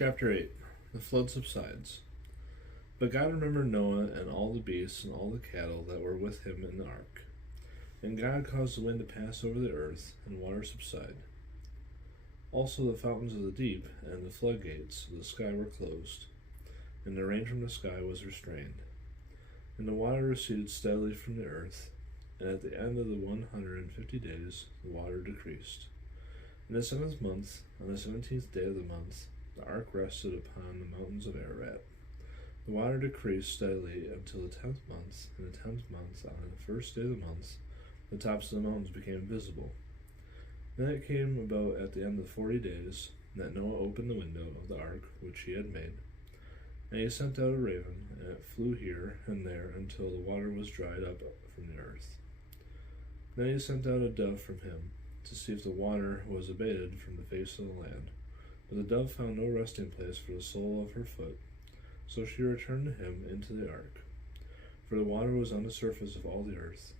Chapter 8. The flood subsides. But God remembered Noah and all the beasts and all the cattle that were with him in the ark. And God caused the wind to pass over the earth, and water subside. Also the fountains of the deep and the floodgates of the sky were closed, and the rain from the sky was restrained. And the water receded steadily from the earth, and at the end of the 150 days the water decreased. In the 7th month, on the 17th day of the month, the ark rested upon the mountains of Ararat. The water decreased steadily until the 10th month. In the 10th month, on the first day of the month, the tops of the mountains became visible. Then it came about at the end of 40 days that Noah opened the window of the ark which he had made. And he sent out a raven, and it flew here and there until the water was dried up from the earth. Then he sent out a dove from him, to see if the water was abated from the face of the land. But the dove found no resting place for the sole of her foot, so she returned to him into the ark, for the water was on the surface of all the earth.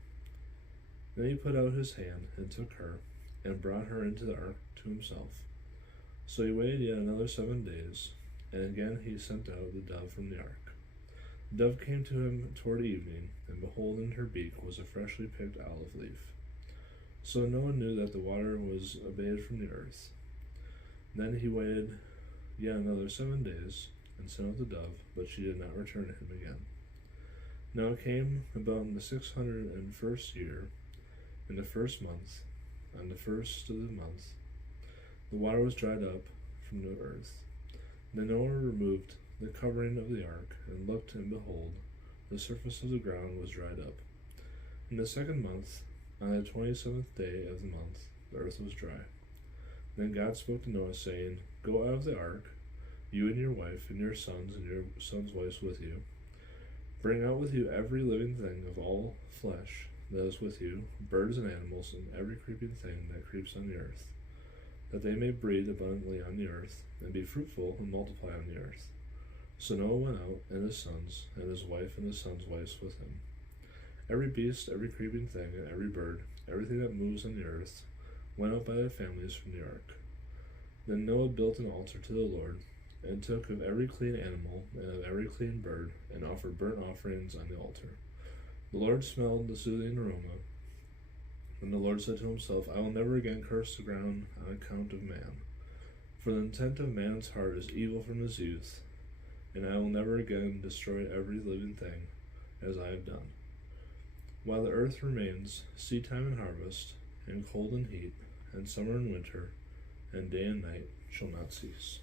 Then he put out his hand and took her, and brought her into the ark to himself. So he waited yet another 7 days, and again he sent out the dove from the ark. The dove came to him toward evening, and behold, in her beak was a freshly picked olive leaf. So Noah knew that the water was abated from the earth. Then he waited yet another 7 days, and sent out the dove, but she did not return to him again. Now it came about in the 601st year, in the 1st month, on the 1st of the month, the water was dried up from the earth. Then Noah removed the covering of the ark, and looked, and behold, the surface of the ground was dried up. In the 2nd month, on the 27th day of the month, the earth was dry. Then God spoke to Noah, saying, Go out of the ark, you and your wife, and your sons wives with you. Bring out with you every living thing of all flesh that is with you, birds and animals, and every creeping thing that creeps on the earth, that they may breed abundantly on the earth, and be fruitful and multiply on the earth. So Noah went out, and his sons, and his wife, and his sons' wives with him. Every beast, every creeping thing, and every bird, everything that moves on the earth, went out by their families from the ark. Then Noah built an altar to the Lord, and took of every clean animal, and of every clean bird, and offered burnt offerings on the altar. The Lord smelled the soothing aroma, and the Lord said to himself, I will never again curse the ground on account of man, for the intent of man's heart is evil from his youth, and I will never again destroy every living thing, as I have done. While the earth remains, seedtime and harvest, and cold and heat, and summer and winter, and day and night shall not cease.